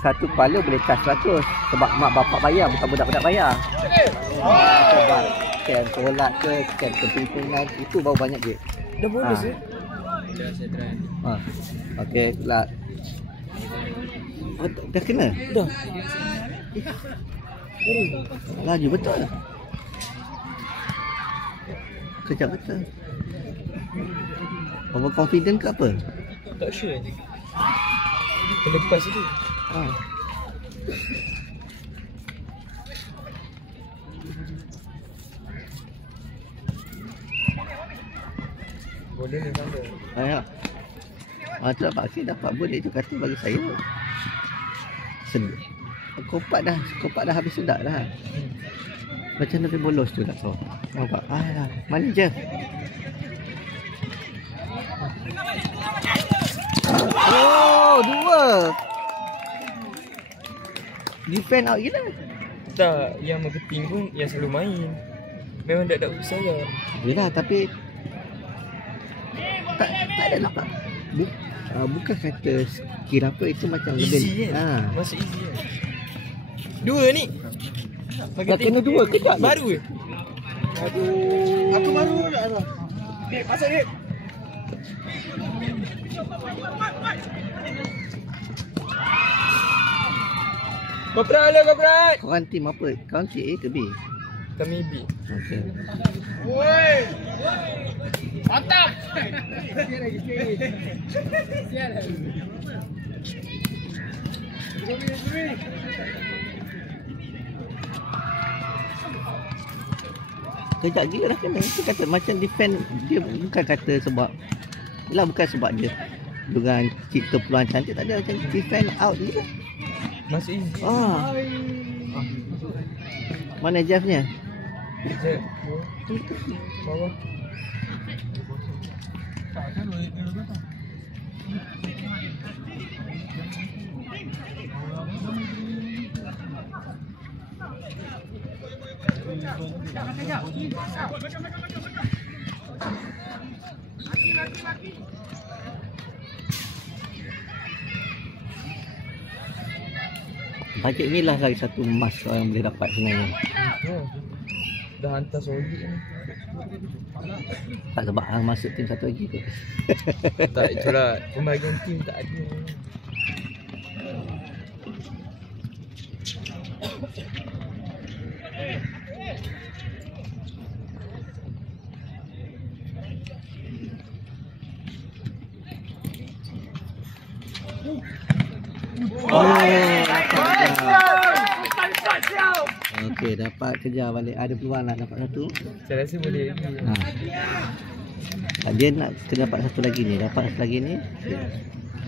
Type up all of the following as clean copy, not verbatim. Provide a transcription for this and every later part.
satu kepala boleh cas 100 sebab mak bapak bayar, bukan budak-budak bayar. Sebab scan tolak ke, scan kepimpinan, itu baru banyak duit. Dah bonus ke? Dah saya try. Okey, itulah. Oh, dah kena? Dah. Laju betul. Kejap betul. Overconfident ke apa? Tak sure. Terlepas tu. Boleh ni tanda. Ya. Tu dapat akhir dapat boleh tu kata bagi saya. Kopak dah habis sedap dah. Macam lebih bolos tu tak tahu. Nampak? Mana je? Oh, 2. Defend out gila. Tak, yang marketing pun yang selalu main. Memang tak ada saya. Yelah, tapi tak ada nampak. Bukan kata skill apa, itu macam Easy kan? Masuk easy kan? 2 ni. Dah kena 2 kejap baru ke? Aduh. Aku baru dah. Dek, masuk dek. Koprat lah, koprat. Korang tim apa? Korang tim A ke B? Kami B. Okay. Woi. Mantap. Kejap gila dah kena. Dia kata macam defend. Dia bukan kata sebab, yelah, bukan sebab dia dengan cipta peluang cantik, tak ada, macam defend out je. Masuk easy. Mana Jeff-nya? Jeff. Bawah. Bajet ni lah lagi satu emas korang boleh dapat sebenarnya. Dah hantar solid ni. Tak sebab hang masuk tim satu lagi ke? Tak, itulah pembagian tim tak ada. Okey, dapat kejar balik. Ada peluang nak dapat satu. Saya rasa boleh. Dia nak kena dapat satu lagi ni. Dapat satu lagi ni,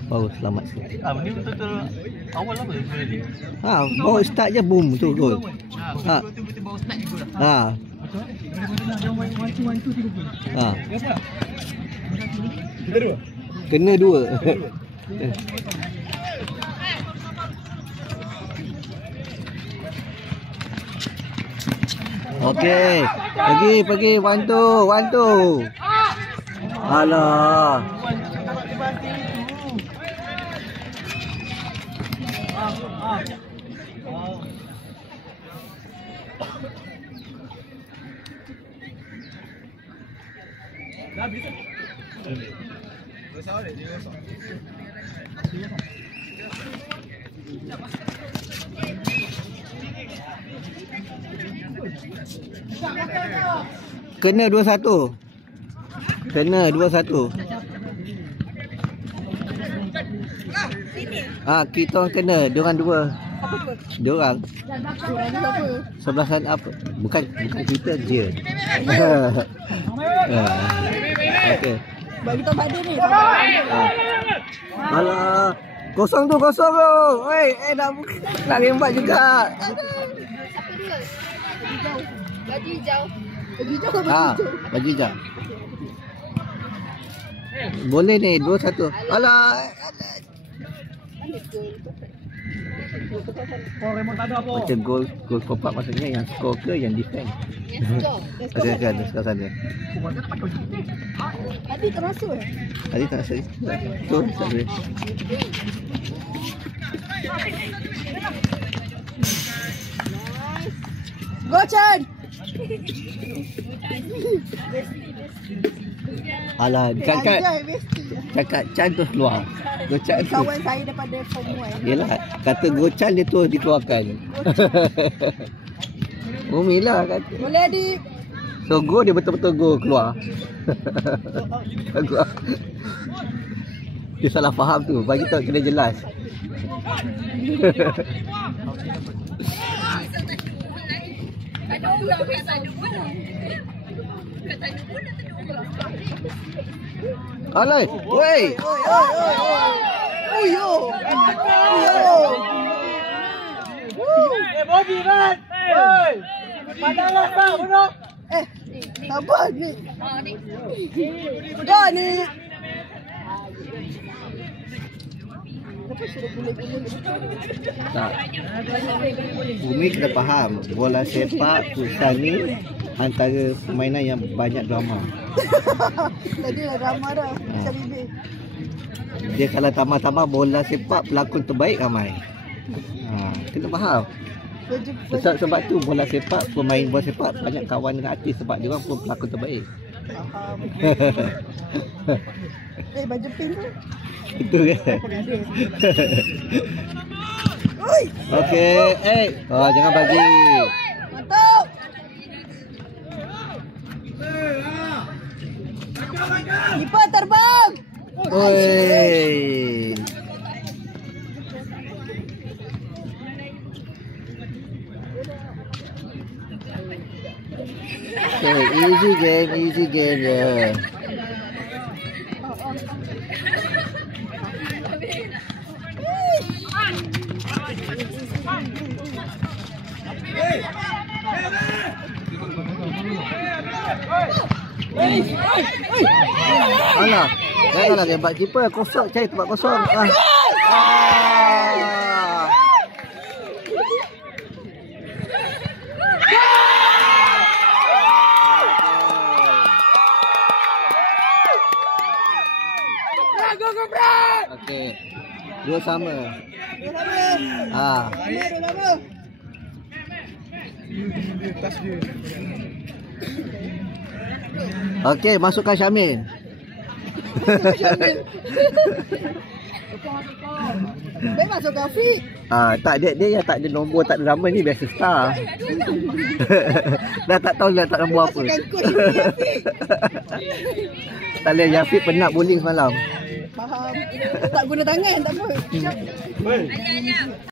baru selamat sikit. Ni betul-betul awal apa tadi? Baru start je boom tu gol. Betul-betul baru start je gol dah. Kena 2. Okey. Pergi 1 2. Alah. Kena 2-1. Kena 2-1. Kita orang kena. Diorang 2. Diorang. Sebelah sana apa? Bukan kita je. Okey. Bagi tahu pada ni. Alah. Kosong tu. Oi, nak rembat juga. Siapa dia? Baju hijau. Baju hijau ke baju hijau? Baju hijau. Boleh ni 2-1. Alah. Macam gol pop up maksudnya yang score ke yang defend? Yang score. Ada sekarang sana. Tadi tak masuk. Tadi tak masuk. Tu tak boleh. Go Chan. Alah, cakap Chan tu keluar. Gochan tu. Kawan saya daripada form 1. Yelah, kata Gochan dia tu dikeluarkan. Umi lah kata. Boleh adik. So go dia betul-betul go keluar. Keluar. Dia salah faham tu. Bagi tahu kena jelas. Ada orang yang tak ada pun. Kata ada pun tak ada orang. Alai, woi. Uyo. Bobby man. Oi. Padahal tak bodoh. Sabar ni. Dah ni. Tak. Umi kena faham, bola sepak pusat ni antara permainan yang banyak drama. Tadi lah drama dah. Macam bibir. Dia kalau tambah-tambah bola sepak pelakon terbaik ramai. Kena faham. Sebab tu bola sepak, pemain bola sepak banyak kawan dengan artis sebab dia orang pun pelakon terbaik. Faham. Baju pink tu. Itu kan. Okey, jangan bagi. Mantap. Kiper terbang. Oi. Okay, easy game ya. Alah, janganlah tembak keeper kosong, cari tempat kosong. Okey. Dua sama. Okey, masukkan Syamil. Baik masuk Afiq. Tak dia yang tak ada nombor, tak ada nama ni biasa star. Dah tak tahu dah tak nombor apa. Tak boleh, Yafiq penat bowling semalam. Faham. Tak guna tangan tak apa.